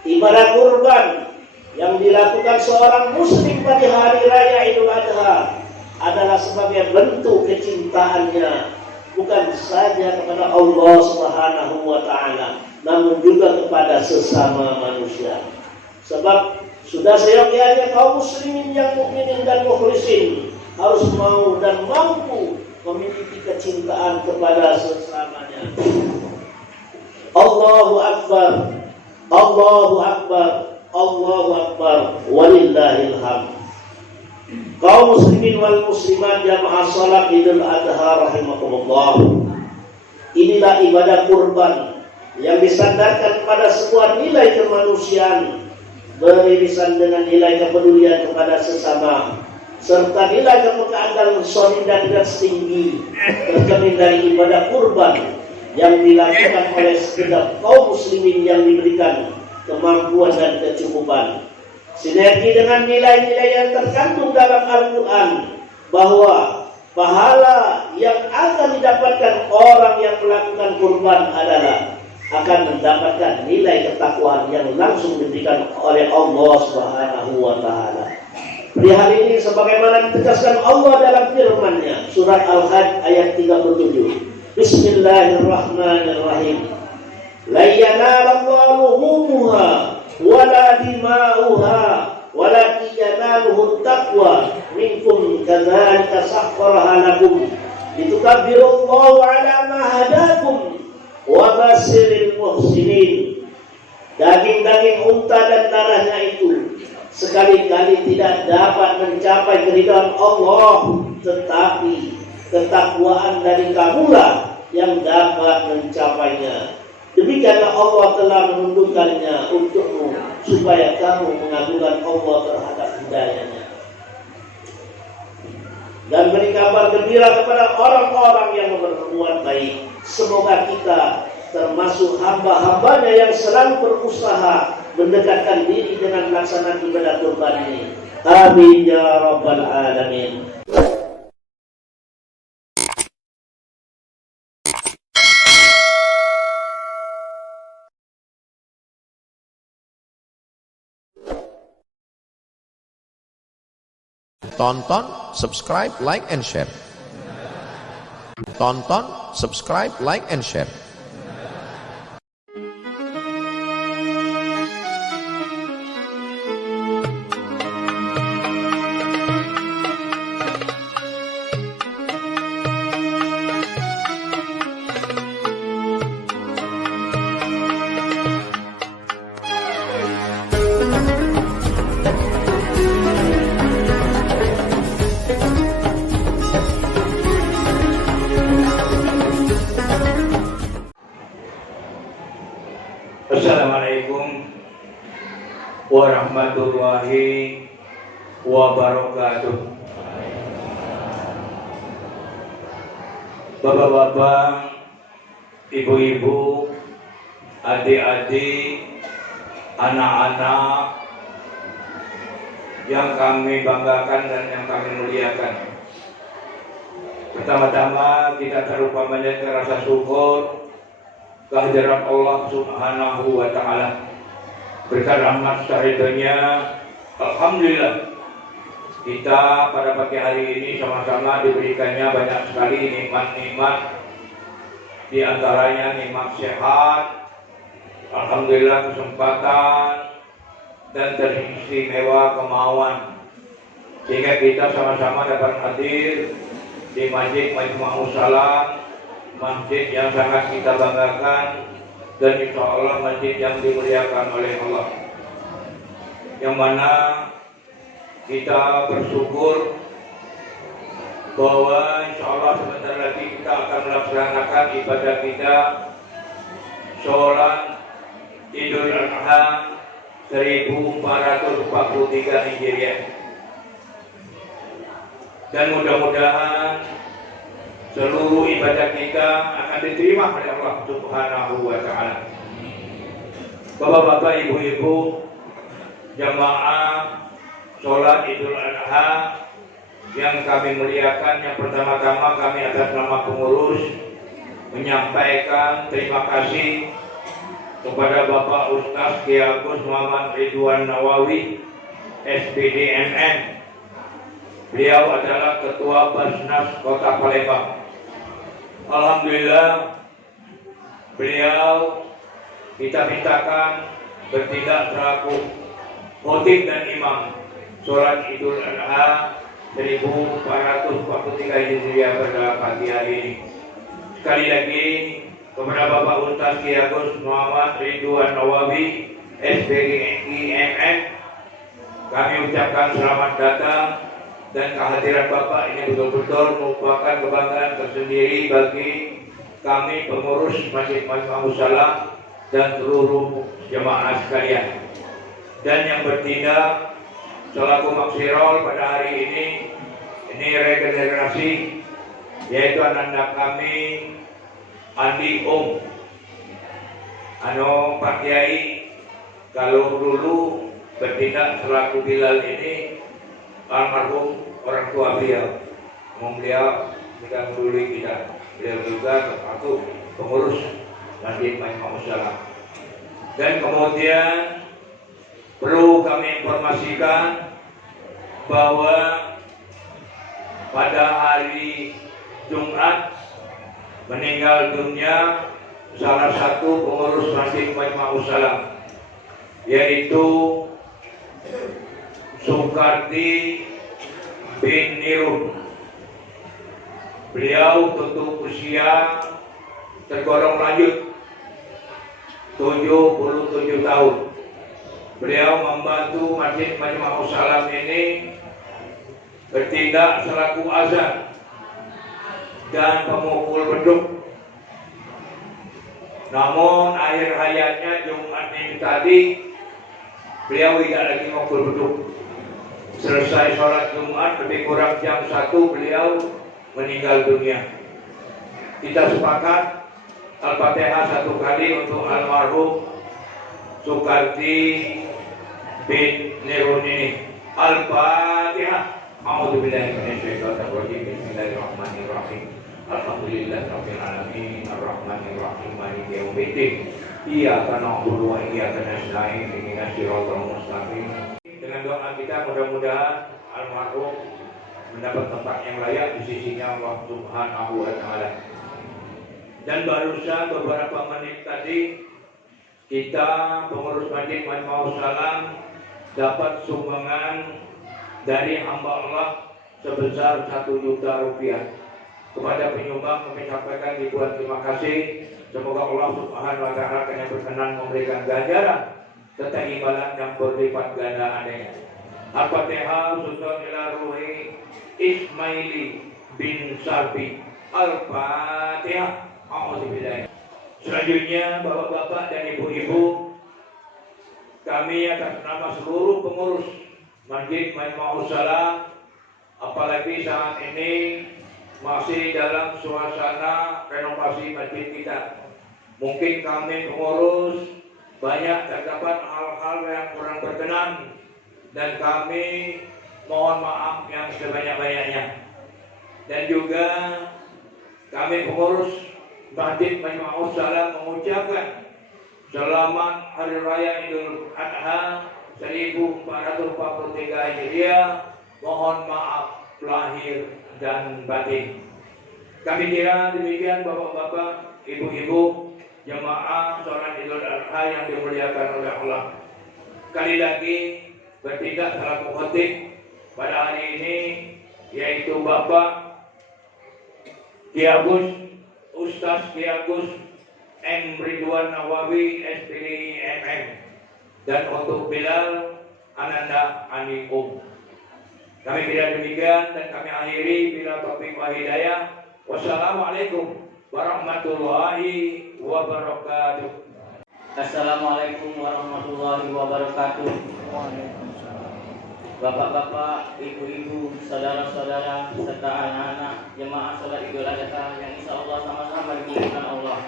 Ibadah kurban yang dilakukan seorang muslim pada hari raya Idul Adha adalah sebagai bentuk kecintaannya bukan saja kepada Allah Subhanahu wa taala, namun juga kepada sesama manusia. Sebab sudah seyogyanya kaum muslimin yang mukminin dan mukhlisin harus mau dan mampu memiliki kecintaan kepada sesamanya. Allahu Akbar, Allahu Akbar, Allahu Akbar, walillahil hamd. Kaum muslimin wal muslimat jamaah salat Idul Adha rahimakumullah. Inilah ibadah kurban yang disandarkan pada sebuah nilai kemanusiaan, beririsan dengan nilai kepedulian kepada sesama, serta nilai kepekaan dan solidaritas tinggi. Tercermin dari ibadah kurban yang dilakukan oleh segenap kaum muslimin yang diberikan kemampuan dan kecukupan. Sinergi dengan nilai-nilai yang terkandung dalam Al-Quran, bahwa pahala yang akan didapatkan orang yang melakukan kurban adalah akan mendapatkan nilai ketakwaan yang langsung diberikan oleh Allah Subhanahu wa taala. Perihal ini sebagaimana ditegaskan Allah dalam firman-Nya, surat Al-Hajj ayat 37. Bismillahirrahmanirrahim. La yanalallahu luhumuha wala dima'uha walakin yanaluhu taqwa minkum kadzalika sakhkharaha lakum litukabbirullaha ala ma hadakum wa basyiril muhsinin. Daging-daging unta dan darahnya itu sekali-kali tidak dapat mencapai keridhaan Allah, tetapi ketakwaan dari kamulah yang dapat mencapainya. Demikianlah Allah telah menundukkannya untukmu supaya kamu mengagungkan Allah terhadap hidayahnya dan beri kabar gembira kepada orang-orang yang berbuat baik. Semoga kita termasuk hamba-hambanya yang selalu berusaha mendekatkan diri dengan melaksanakan ibadah kurban ini. Amin ya rabbal alamin. Tonton, subscribe, like, and share. Tonton, subscribe, like, and share. Assalamualaikum warahmatullahi wabarakatuh. Bapak-bapak, ibu-ibu, adik-adik, anak-anak yang kami banggakan dan yang kami muliakan. Pertama-tama kita tak lupa menyatakan rasa syukur kehadirat Allah Subhanahu wa taala. Berkat rahmat sahidnya, alhamdulillah kita pada pagi hari ini sama-sama diberikannya banyak sekali nikmat-nikmat, di antaranya nikmat sehat, alhamdulillah kesempatan dan teristimewa kemauan, sehingga kita sama-sama dapat hadir di Masjid Majmu'us Salam, masjid yang sangat kita banggakan dan insya Allah masjid yang dimuliakan oleh Allah, yang mana kita bersyukur bahwa insya Allah sebentar lagi kita akan melaksanakan ibadah kita sholat Idul Adha 1443 Hijriah, dan mudah-mudahan seluruh ibadah kita akan diterima oleh Allah Subhanahu wa taala. Bapak-bapak, ibu-ibu, jamaah sholat Idul Adha yang kami muliakan, yang pertama-tama kami atas nama pengurus menyampaikan terima kasih kepada Bapak Ustaz Kiai Agus Muhammad Ridwan Nawawi, SPD MN. Beliau adalah Ketua Basnas Kota Palembang. Alhamdulillah, beliau kita mintakan bertindak selaku khotib dan imam sholat Idul Adha 1443 Hijriah pada pagi hari ini. Sekali lagi kepada Bapak Ustaz Kiai Agus Muhammad Ridwan Nawawi, SPGI MN, kami ucapkan selamat datang, dan kehadiran Bapak ini betul-betul merupakan kebanggaan tersendiri bagi kami pengurus Masjid Majma'us Salam dan seluruh jemaah sekalian. Dan yang bertindak selaku maksirol pada hari ini regenerasi, yaitu anak-anak kami Andi Pak Kiai. Kalau dulu bertindak selaku Bilal ini almarhum orang tua beliau, beliau tidak peduli kita. Beliau juga termasuk pengurus Masjid Majma'us Salam. Dan kemudian perlu kami informasikan bahwa pada hari Jumat meninggal dunia salah satu pengurus Masjid Majma'us Salam, yaitu Sukardi bin Nirun. Beliau tutup usia tergolong lanjut 77 tahun. Beliau membantu Masjid Majma'us Salam ini bertindak selaku azan dan pemukul beduk. Namun akhir hayatnya Jumat ini tadi beliau tidak lagi memukul beduk. Selesai sholat Jumat lebih kurang jam 1 beliau meninggal dunia. Kita sepakat Al-Fatihah satu kali untuk almarhum Sukardi bin Nirun ini. Al-Fatihah. A'udzubillahi minasyaitonir rajim. Bismillahirrahmanirrahim. Alhamdulillahirabbil alamin arrahmanir rahim maliki yaumiddin. Iyyaka na'budu wa iyyaka nasta'in ihdinas siratal mustaqim. Dengan doa kita mudah-mudahan almarhum mendapat tempat yang layak di sisinya Allah Subhanahu wa taala. Dan barusan beberapa menit tadi kita pengurus Masjid Majma'us Salam dapat sumbangan dari hamba Allah sebesar 1 juta rupiah. Kepada penyumbang kami sampaikan ribuan terima kasih. Semoga Allah Subhanahu wa taala akan berkenan memberikan ganjaran serta imbalan yang berlipat ganda adanya. Al-Fatihah. Sultan ila ruhi Ismaili bin Sarbi. Al-Fatihah. A'udzubillahi. Selanjutnya bapak-bapak dan ibu-ibu, kami atas nama seluruh pengurus Masjid Majma'us Salam, apalagi saat ini masih dalam suasana renovasi masjid kita. Mungkin kami pengurus banyak terdapat hal-hal yang kurang berkenan, dan kami mohon maaf yang sebanyak-banyaknya. Dan juga kami pengurus Masjid Majma'us Salam mengucapkan selamat Hari Raya Idul Adha 1443 Hijriah. Mohon maaf lahir dan batin. Kami kira demikian bapak-bapak, ibu-ibu, jemaah sholat Idul Adha yang dimuliakan oleh Allah. Sekali lagi bertindak selaku khotib pada hari ini yaitu Bapak Kiai Agus Ustaz Kiai Agus M. Ridwan Nawawi SPDI MM, dan untuk Bilal Ananda Ani Kami kira demikian dan kami akhiri bila taufiq wa hidayah. Wassalamualaikum warahmatullahi wabarakatuh. Assalamualaikum warahmatullahi wabarakatuh. Bapak-bapak, ibu-ibu, saudara-saudara, serta anak-anak jemaah sholat Idul Adha yang insya Allah sama-sama dimuliakan Allah.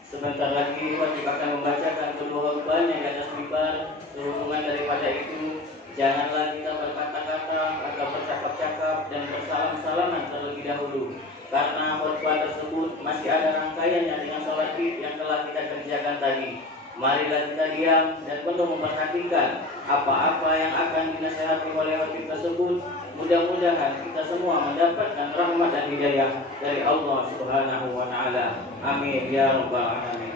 Sebentar lagi wajib akan membacakan kedua khutbah yang di atas mimbar. Sehubungan daripada itu, janganlah kita berkata-kata atau bercakap-cakap dan bersalam-salaman terlebih dahulu, karena khutbah tersebut masih ada rangkaiannya dengan sholat Id yang telah kita kerjakan tadi. Marilah kita diam dan penuh memperhatikan apa-apa yang akan dinasihati oleh khatib tersebut. Mudah-mudahan kita semua mendapatkan rahmat dan hidayah dari Allah Subhanahu wa taala. Amin ya rabbal alamin.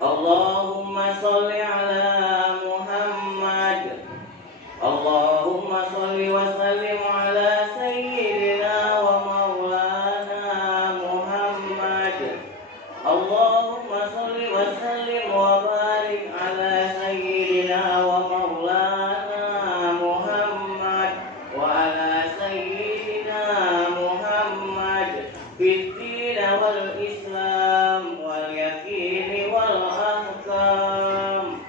Allahumma sholli ala Muhammad. Allahumma sholli wa sallim ala sayyidina wa maulana Muhammad. Allahumma sholli wa sallim wa barik ala sayyidina wa maulana Muhammad wa ala sayyidina Muhammad fid din wal Islam wal yaqin wal ahkam.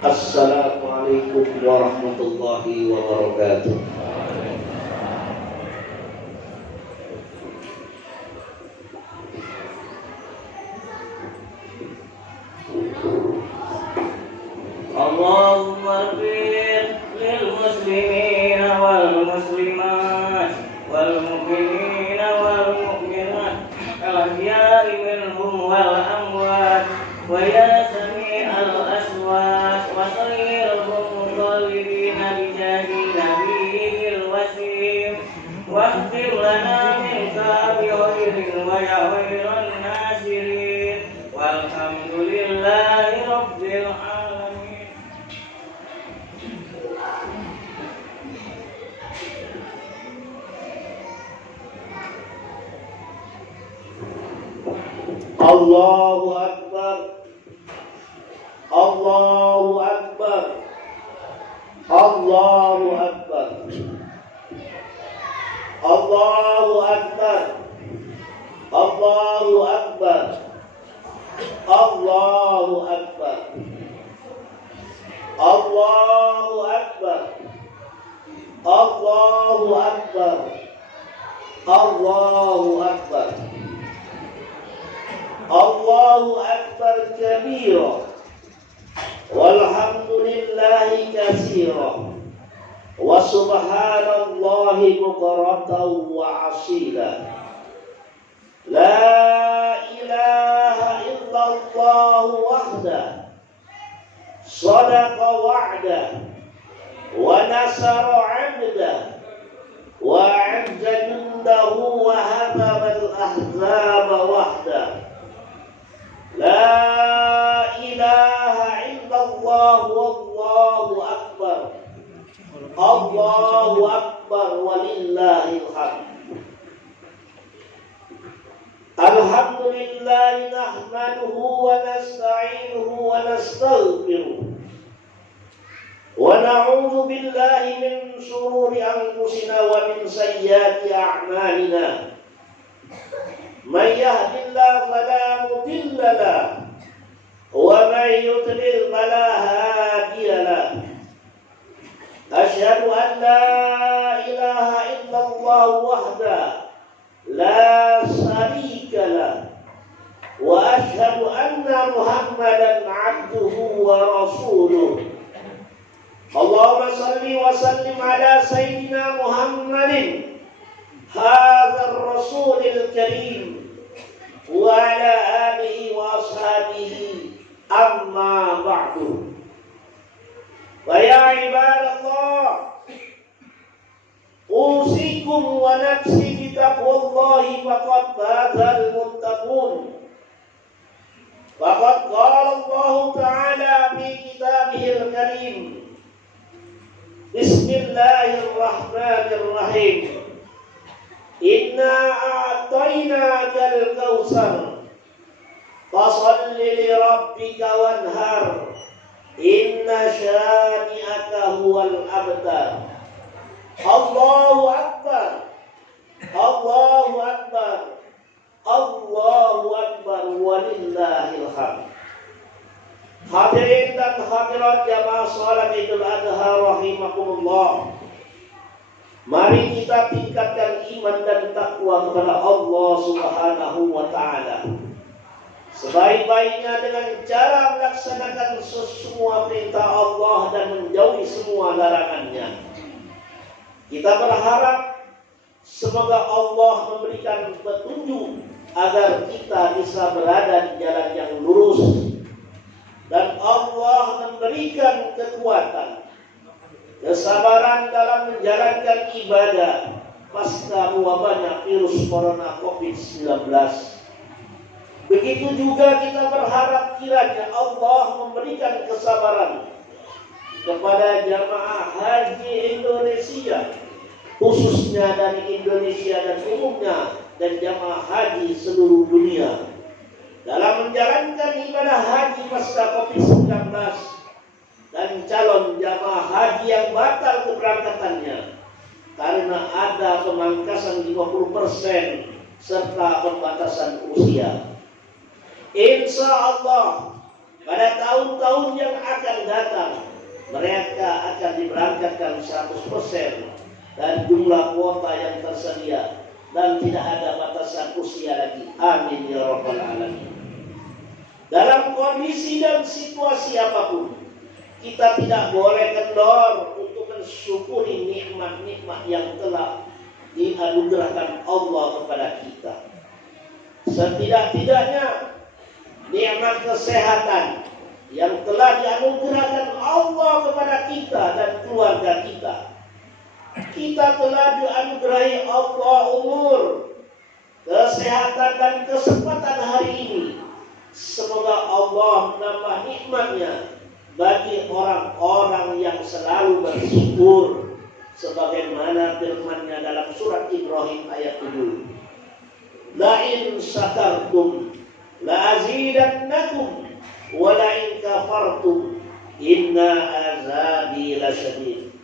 Assalamualaikum warahmatullahi wabarakatuh. Allahumma ighfir lil muslimina wal muslimat wal mu'minina wal mu'minat al ahya'i minhum wal amwat wa ya sami'al aswat wa sayyirhum mudallibina bijahi nabiyil wasim waghfir lana minka bi khairin wa ya khairan nasirin walhamdulillahi rabbil alamin. Allahu Akbar. Allahu Akbar. Allahu Akbar. Allahu Akbar. Allahu Akbar. Allahu Akbar. Allahu Akbar. Allahu Akbar. Allahu Akbar. Allahu Akbar kabira walhamdulillahi katsira wa subhanallahi bukratan wa asila. La ilaha illallah wahda sadaqa wa'da wa nasara 'abda wa 'azza jundahu wa hadama al-ahzaba wahda. La ilaha illallah wallahu akbar. Allahu akbar walillahil hamd. Alhamdulillah nahmaduhu wa nasta'inuhu wa nastaghfiruh wa na'udzu billahi min shururi anfusina wa min sayyiati a'malina. Man yahdihillahu fala mudilla lahu wa man yudlil fala hadiya lahu. Asyhadu an la ilaha illallah wahdahu la syarika lahu wa asyhadu anna Muhammadan 'abduhu wa rasuluh. Allahumma shalli wa sallim ala sayyidina Muhammadin hadzal rasulil karim wa ala alihi wa ashabihi amma ba'du. Wa ya ibadallah, usikum wa nafsi bi taqwallahi faqad fazal muttaqun. Faqad qala Allah ta'ala fi kitabihil karim. Bismillahirrahmanirrahim. Inna a'tainakal kautsar fasholli li rabbika wanhar. Inna syani'aka huwal abtar. Allahu akbar. Allahu akbar. Allahu akbar walillahil hamd. Hadirin dan hadirat jamaah salat Idul Adha rahimakumullah. Mari kita tingkatkan iman dan takwa kepada Allah Subhanahu wa Ta'ala. Sebaik-baiknya dengan cara melaksanakan semua perintah Allah dan menjauhi semua larangannya. Kita berharap semoga Allah memberikan petunjuk agar kita bisa berada di jalan yang lurus, dan Allah memberikan kekuatan, kesabaran dalam menjalankan ibadah pasca wabahnya virus corona COVID-19. Begitu juga kita berharap kiranya Allah memberikan kesabaran kepada jamaah haji Indonesia, khususnya dari Indonesia dan umumnya, dan jamaah haji seluruh dunia dalam menjalankan ibadah haji pasca COVID-19, dan calon jamaah haji yang batal keberangkatannya karena ada pemangkasan 50% serta pembatasan usia. Insya Allah pada tahun-tahun yang akan datang mereka akan diberangkatkan 100% dan jumlah kuota yang tersedia, dan tidak ada batasan usia lagi. Amin ya rabbal alamin. Dalam kondisi dan situasi apapun, kita tidak boleh kendor untuk mensyukuri nikmat-nikmat yang telah dianugerahkan Allah kepada kita. Setidak-tidaknya nikmat kesehatan yang telah dianugerahkan Allah kepada kita dan keluarga kita. Kita telah dianugerahi Allah umur, kesehatan dan kesempatan hari ini. Semoga Allah menambah nikmatnya bagi orang-orang yang selalu bersyukur, sebagaimana firman-Nya dalam surat Ibrahim ayat 7. La in syakartum la azidannakum wa la in kafartum inna azabi lasyadid.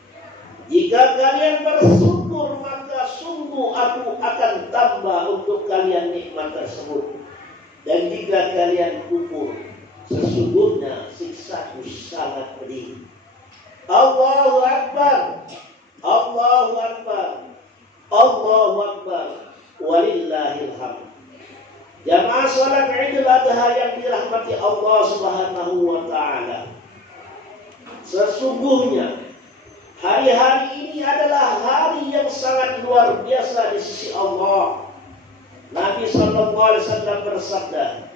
Jika kalian bersyukur, maka sungguh aku akan tambah untuk kalian nikmat tersebut. Dan jika kalian kufur, sesungguhnya siksaku sangat pedih. Allahu Akbar, Allahu Akbar, Allahu Akbar, walillahil hamd. Jamaah salat Idul Adha yang dirahmati Allah Subhanahu wa Ta'ala, sesungguhnya hari-hari ini adalah hari yang sangat luar biasa di sisi Allah. Nabi SAW bersabda,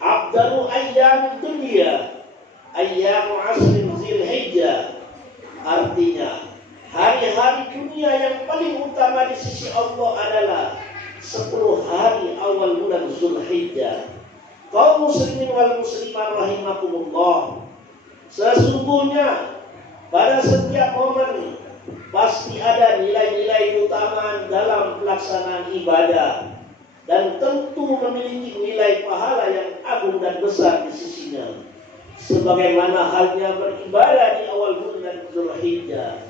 "Afdalu ayyamid dunya ayyamu asrin Dzulhijjah." Artinya, hari-hari dunia yang paling utama di sisi Allah adalah 10 hari awal bulan Dzulhijjah. Kaum muslimin wal muslimat rahimakumullah, sesungguhnya pada setiap momen pasti ada nilai-nilai utama dalam pelaksanaan ibadah, dan tentu memiliki nilai pahala yang agung dan besar di sisinya, sebagaimana halnya beribadah di awal bulan Dzulhijjah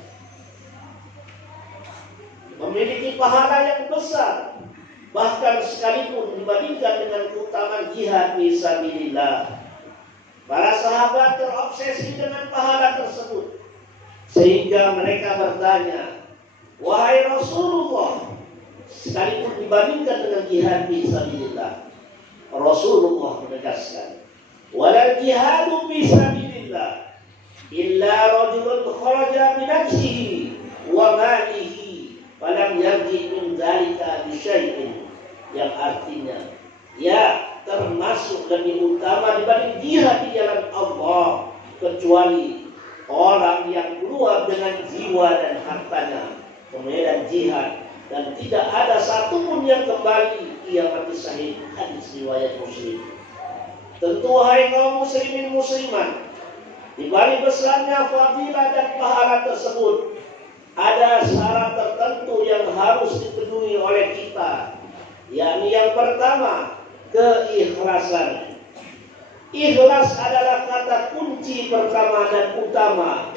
memiliki pahala yang besar, bahkan sekalipun dibandingkan dengan keutamaan jihad fisabilillah. Para sahabat terobsesi dengan pahala tersebut, sehingga mereka bertanya, "Wahai Rasulullah, sekalipun dibandingkan dengan jihad fisabilillah," Rasulullah menegaskan, "Walal jihadu fisabilillah illa rajulun kharaja bi nafsihi wa malihi falam yarji min dzalika bi syai'in," yang artinya, ya, termasuk lebih utama dibanding jihad di jalan Allah kecuali orang yang keluar dengan jiwa dan hartanya ke medan jihad, dan tidak ada satupun yang kembali ia mati syahid. Hadis riwayat Muslim. Tentu hai kaum muslimin muslimat, di balik besarnya fadilah dan pahala tersebut ada syarat tertentu yang harus dipenuhi oleh kita, yakni yang pertama, keikhlasan. Ikhlas adalah kata kunci pertama dan utama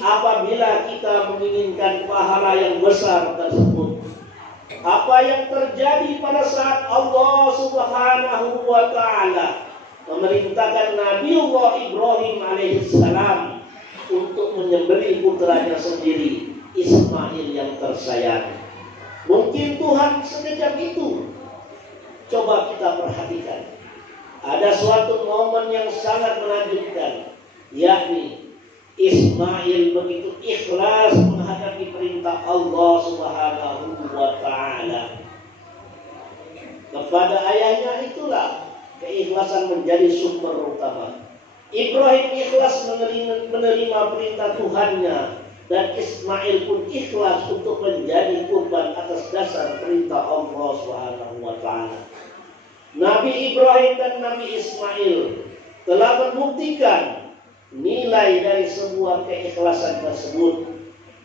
apabila kita menginginkan pahala yang besar tersebut. Apa yang terjadi pada saat Allah Subhanahu wa Ta'ala memerintahkan Nabiullah Ibrahim alaihissalam untuk menyembelih putranya sendiri, Ismail yang tersayang. Mungkin Tuhan sekejap itu. Coba kita perhatikan. Ada suatu momen yang sangat menakjubkan, yakni Ismail begitu ikhlas menghadapi perintah Allah Subhanahu wa Ta'ala. Kepada ayahnya itulah keikhlasan menjadi sumber utama. Ibrahim ikhlas menerima perintah Tuhannya, dan Ismail pun ikhlas untuk menjadi kurban atas dasar perintah Allah Subhanahu wa Ta'ala. Nabi Ibrahim dan Nabi Ismail telah membuktikan nilai dari sebuah keikhlasan tersebut.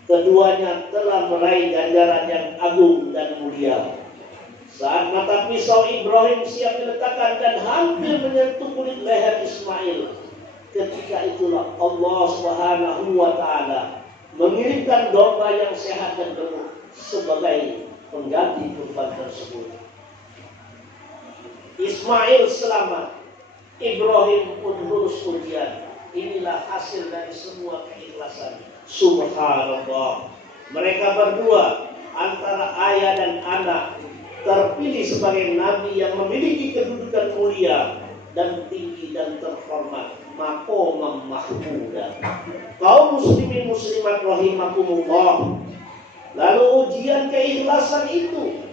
Keduanya telah meraih ganjaran yang agung dan mulia. Saat mata pisau Ibrahim siap diletakkan dan hampir menyentuh kulit leher Ismail, ketika itulah Allah Subhanahu wa Ta'ala mengirimkan domba yang sehat dan gemuk sebagai pengganti kurban tersebut. Ismail selamat, Ibrahim pun lulus ujian. Inilah hasil dari semua keikhlasan. Subhanallah. Mereka berdua antara ayah dan anak terpilih sebagai nabi yang memiliki kedudukan mulia dan tinggi dan terhormat, maqamam mahmuda. Kaum muslimin muslimat rahimakumullah. Lalu ujian keikhlasan itu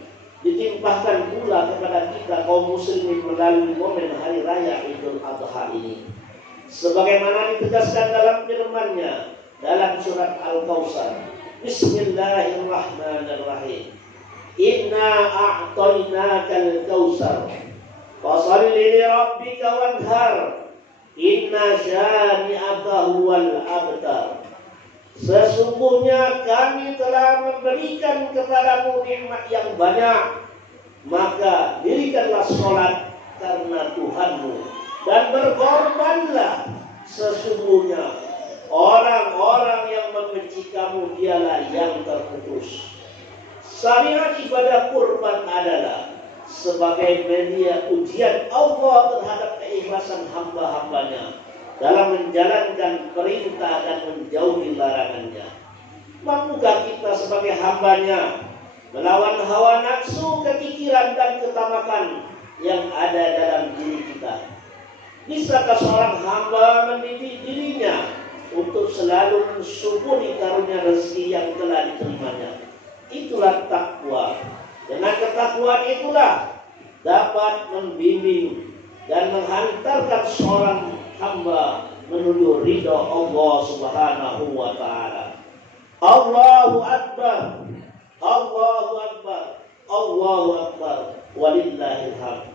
ditimpahkan pula kepada kita kaum muslimin melalui momen hari raya Idul Adha ini. Sebagaimana ditegaskan dalam firman-Nya dalam surat Al-Kautsar. Bismillahirrahmanirrahim. Inna a'tainakal kautsar. Fashalli li rabbika wanhar. Inna syani'aka huwal abtar. Sesungguhnya kami telah memberikan kepadamu nikmat yang banyak, maka dirikanlah sholat karena Tuhanmu, dan berkorbanlah. Sesungguhnya orang-orang yang membenci kamu dialah yang terputus. Syariat ibadah kurban adalah sebagai media ujian Allah terhadap keikhlasan hamba-hambanya dalam menjalankan perintah dan menjauhi larangannya. Mampukah kita sebagai hambanya melawan hawa nafsu, kekikiran dan ketamakan yang ada dalam diri kita? Bisakah seorang hamba mendidik dirinya untuk selalu mensyukuri karunia rezeki yang telah diterimanya? Itulah takwa. Dengan ketakwaan itulah dapat membimbing dan menghantarkan seorang hamba menuju ridha Allah Subhanahu wa Ta'ala. Allahu Akbar, Allahu Akbar, Allahu Akbar, walillahil hamd.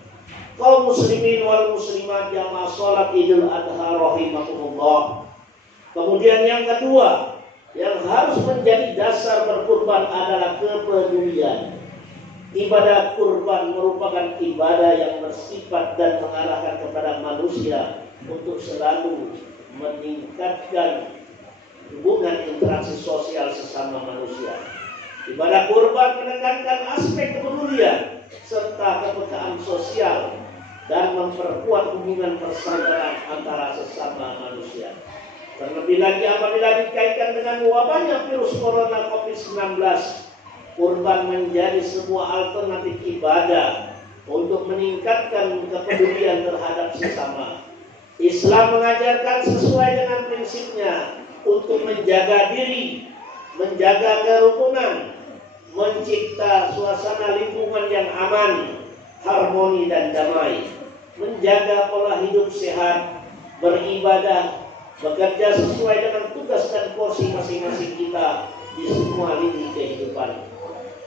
Kaum muslimin wal muslimat jamaah salat Idul Adha rahimakumullah. Kemudian yang kedua yang harus menjadi dasar berkurban adalah kepedulian. Ibadah kurban merupakan ibadah yang bersifat dan mengarahkan kepada manusia untuk selalu meningkatkan hubungan interaksi sosial sesama manusia. Ibadah kurban menekankan aspek kepedulian serta kepekaan sosial dan memperkuat hubungan persaudaraan antara sesama manusia. Terlebih lagi apabila dikaitkan dengan wabahnya virus corona COVID-19, kurban menjadi sebuah alternatif ibadah untuk meningkatkan kepedulian terhadap sesama. Islam mengajarkan sesuai dengan prinsipnya untuk menjaga diri, menjaga kerukunan, mencipta suasana lingkungan yang aman, harmoni dan damai, menjaga pola hidup sehat, beribadah, bekerja sesuai dengan tugas dan porsi masing-masing kita di semua lini kehidupan.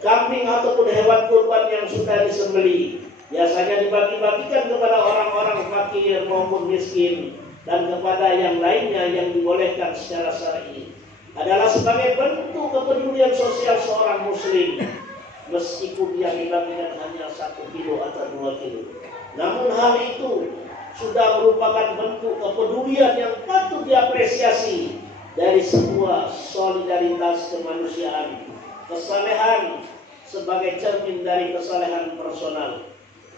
Kambing ataupun hewan kurban yang sudah disembelih biasanya dibagi-bagikan kepada orang-orang fakir maupun miskin dan kepada yang lainnya yang dibolehkan secara syar'i, adalah sebagai bentuk kepedulian sosial seorang muslim, meskipun dia dibagikan hanya 1 kilo atau 2 kilo. Namun hal itu sudah merupakan bentuk kepedulian yang patut diapresiasi dari sebuah solidaritas kemanusiaan, kesalehan sebagai cermin dari kesalehan personal.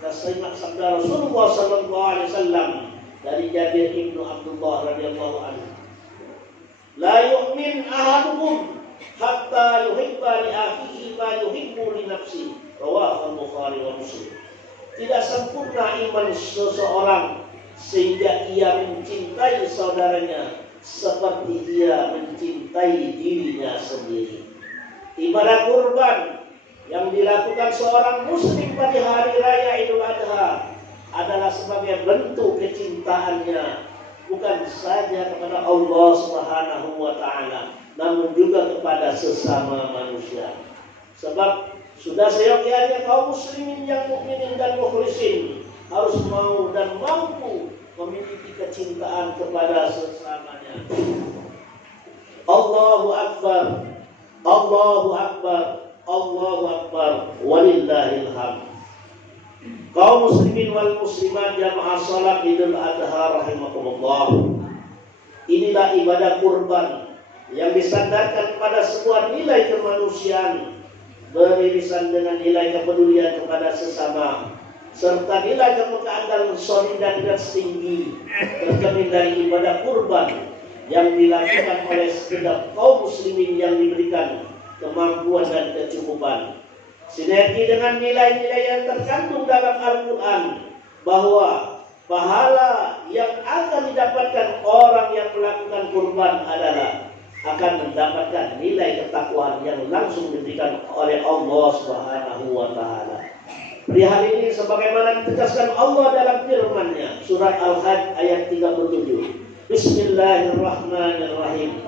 Kasimat sabda Rasulullah sallallahu alaihi wasallam dari Jabir bin Abdullah radhiyallahu anhu, la yu'min ahadukum hatta yuhibba li akhihi ma yuhibbu li nafsihi. Rawahu Bukhari wa Muslim. Tidak sempurna iman seseorang sehingga ia mencintai saudaranya seperti ia mencintai dirinya sendiri. Ibadah kurban yang dilakukan seorang muslim pada hari raya Idul Adha adalah sebagai bentuk kecintaannya bukan saja kepada Allah Subhanahu wa taala, namun juga kepada sesama manusia. Sebab sudah seyogyanya kaum muslimin yang mukminin dan mukhlisin harus mau dan mampu memiliki kecintaan kepada sesamanya. Allahu Akbar, Allahu Akbar, Allahu Akbar, walillahil hamd. Kaum muslimin wal muslimat jamaah salat Idul Adha rahimakumullah. Inilah ibadah kurban yang disandarkan pada sebuah nilai kemanusiaan, beririsan dengan nilai kepedulian kepada sesama, serta nilai kepekaan dan solidaritas tinggi, tercermin dari ibadah kurban yang dilakukan oleh segenap kaum muslimin yang diberikan kemampuan dan kecukupan. Sinergi dengan nilai-nilai yang terkandung dalam Al-Quran bahwa pahala yang akan didapatkan orang yang melakukan kurban adalah akan mendapatkan nilai ketakwaan yang langsung diberikan oleh Allah Subhanahu wa taala. Perihal ini sebagaimana ditegaskan Allah dalam firman-Nya, surat Al-Hajj ayat 37. Bismillahirrahmanirrahim.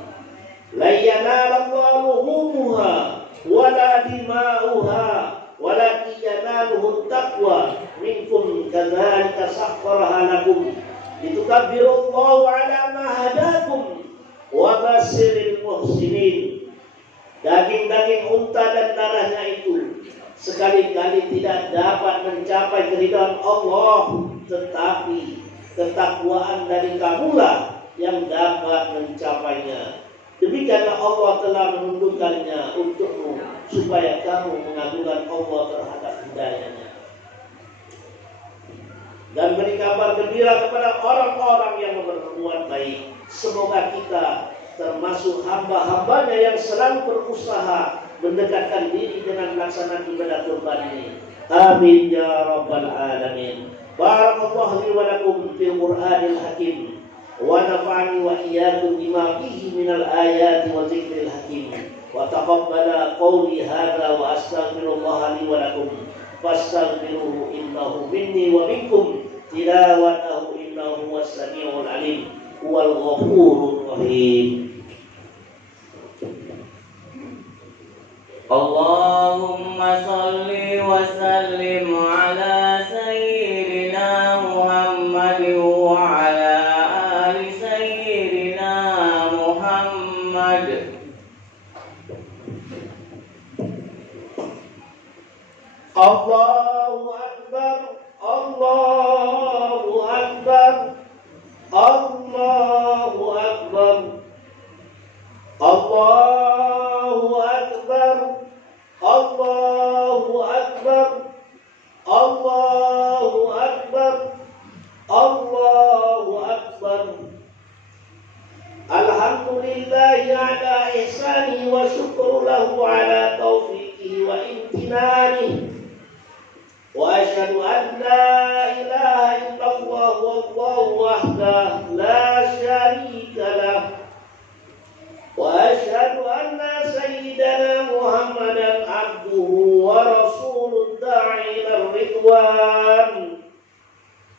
La yanalallahu luhumuha wala dima'uha walakin yanaluhu taqwa minkum kadzalika sakhkharaha lakum litukabbirullaha ala ma hadakum wa basyiril muhsinin. Daging-daging unta dan darahnya itu sekali-kali tidak dapat mencapai keridhaan Allah, tetapi ketakwaan dari kamulah yang dapat mencapainya. Demikianlah Allah telah menundukkannya untukmu supaya kamu mengagungkan Allah terhadap hidayahnya. Dan beri kabar gembira kepada orang-orang yang berbuat baik. Semoga kita termasuk hamba-hambanya yang selalu berusaha mendekatkan diri dengan melaksanakan ibadah kurban ini. Amin ya rabbal alamin. Barakallahu li wa lakum fil Qur'anil hakim. Wa nafa'ani wa iyyakum bima fihi minal ayati wa dzikril hakim. Wa taqabbala qawli hadza wa astaghfirullah li wa lakum. Fastaghfiruhu innahu minni wa minkum tilawatahu innahu huwas samiul alim wal ghafurur rahim. Allahumma salli wa sallim ala sayyidina Muhammad wa ala ali sayyidina Muhammad. Allahu Akbar, Allahu Akbar, Allahu Akbar, Allahu Akbar, Allahu Akbar, Allahu Akbar, Allahu Akbar. Alhamdulillahi ala ihsanihi wa syukru lahu ala taufiqihi wa imtinanihi. Wa asyhadu an la ilaha illallah wallahu wahdahu la syarika lah. Wa asyhadu anna sayyidana Muhammadan abduhu wa rasuluh da'i ila ridwan.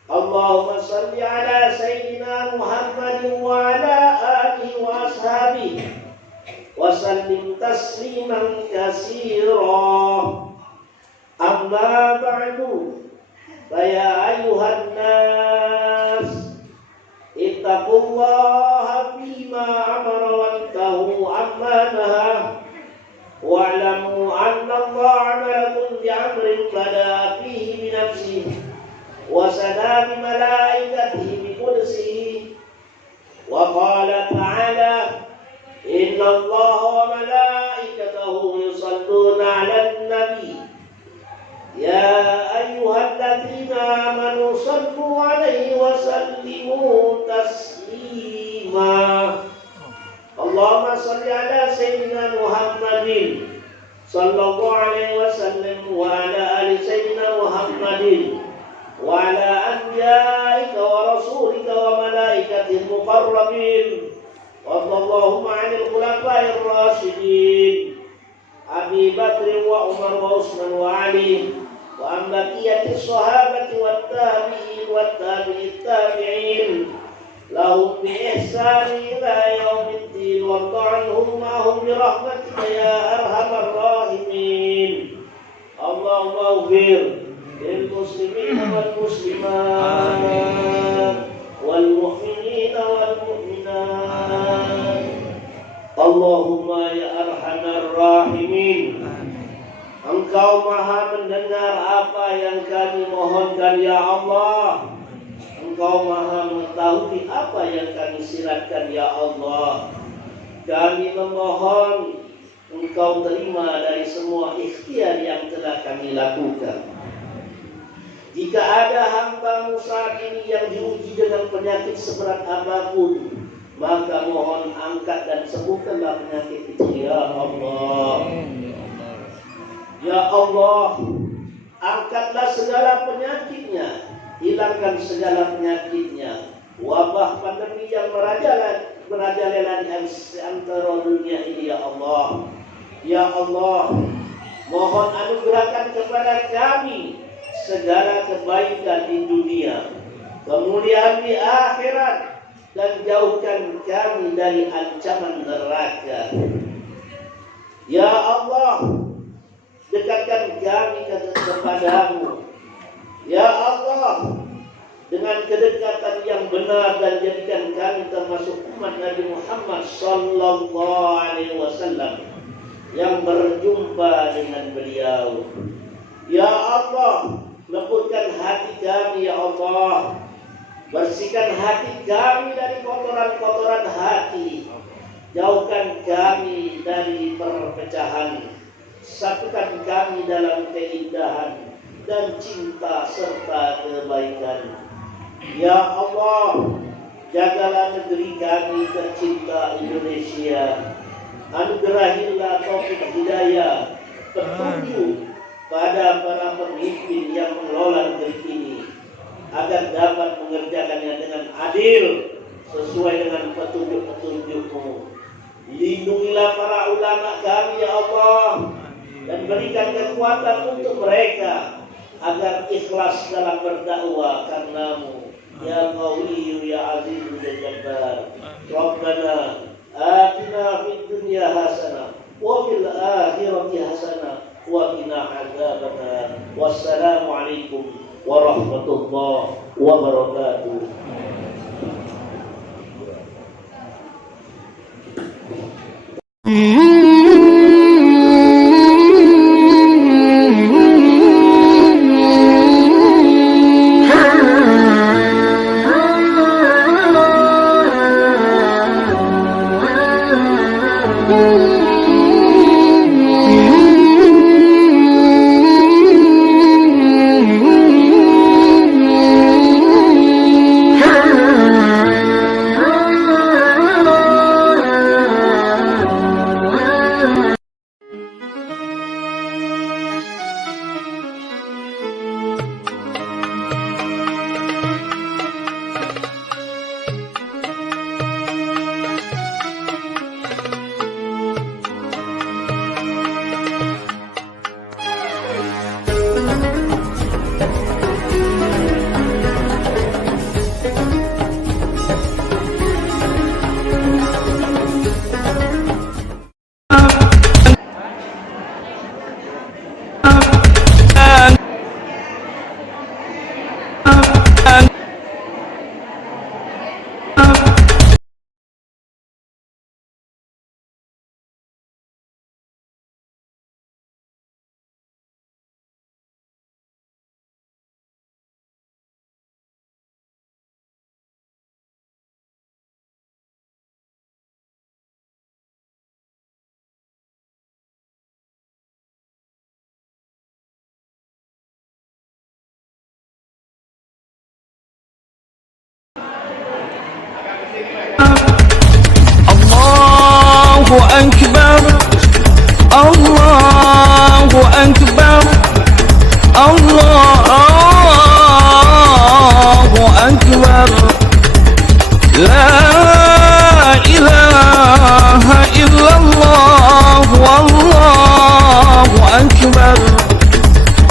Allahumma salli ala sayyidina Muhammadin wa ala alihi wa ashabihi wa sallim tasliman katsira. Amma ba'du, ya ayuhan nas, ittaqullaha bima amara wantahu amma naha, wa'lamu anna Allah amarakum bi'amrin bada fihi bi nafsihi wa sana bi malaikatihi bi qudsihi wa qala ta'ala inna Allah wa malaikatahu yusalluna 'alan nabi. Ya ayyuhalladzina amanu sallu alaihi wa sallimu taslima. Allahumma salli ala sayyidina Muhammad sallallahu alaihi wasallam wa ala ali sayyidina Muhammadin wa ala anbiya'ika wa rasulika wa malaikatil muqarrabin wa Allahumma 'anil khulafa'ir rasyidin Abi Bakr wa Umar wa Utsman wa Ali wa an baqiyatis sahabati wat tabi'in wat tabi'it tabi'in lahum bi ihsani ila yaumiddin wa ta'anhum ma'hum bi rahmatika ya arhamar rahimin. Allahumma ighfir lil muslimin wal muslimat wal mu'minin wal mu'minat. Allahumma ya arhamar rahimin. Engkau maha mendengar apa yang kami mohonkan ya Allah. Engkau maha mengetahui apa yang kami siratkan ya Allah. Kami memohon Engkau terima dari semua ikhtiar yang telah kami lakukan. Jika ada hamba-Mu saat ini yang diuji dengan penyakit seberat apapun, maka mohon angkat dan sembuhkanlah penyakit itu ya Allah. Ya Allah, angkatlah segala penyakitnya, hilangkan segala penyakitnya. Wabah pandemi yang merajalela di antara dunia ini ya Allah. Ya Allah, mohon anugerahkan kepada kami segala kebaikan di dunia, kemuliaan di akhirat, dan jauhkan kami dari ancaman neraka. Ya Allah, dekatkan kami kepadamu. Ya Allah, dengan kedekatan yang benar dan jadikan kami termasuk umat Nabi Muhammad sallallahu alaihi wasallam yang berjumpa dengan beliau. Ya Allah, lembutkan hati kami ya Allah. Bersihkan hati kami dari kotoran-kotoran hati. Jauhkan kami dari perpecahan. Satukan kami dalam keindahan dan cinta serta kebaikan. Ya Allah, jagalah negeri kami tercinta Indonesia. Anugerahilah taufik hidayah, petunjuk pada para pemimpin yang mengelola negeri ini, agar dapat mengerjakannya dengan adil sesuai dengan petunjuk-petunjuk-Mu. Lindungilah para ulama kami ya Allah, dan berikan kekuatan untuk mereka agar ikhlas dalam berdakwah karena-Mu. Ya Qawiyyu ya Azizu ya Jabbar. Rabbana atina fid dunya hasanah wa fil akhirati hasanah wa qina adzabannar. Wassalamu alaikum warahmatullahi wabarakatuh.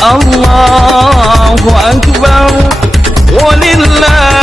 Allahu Akbar walillah.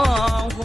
Allahu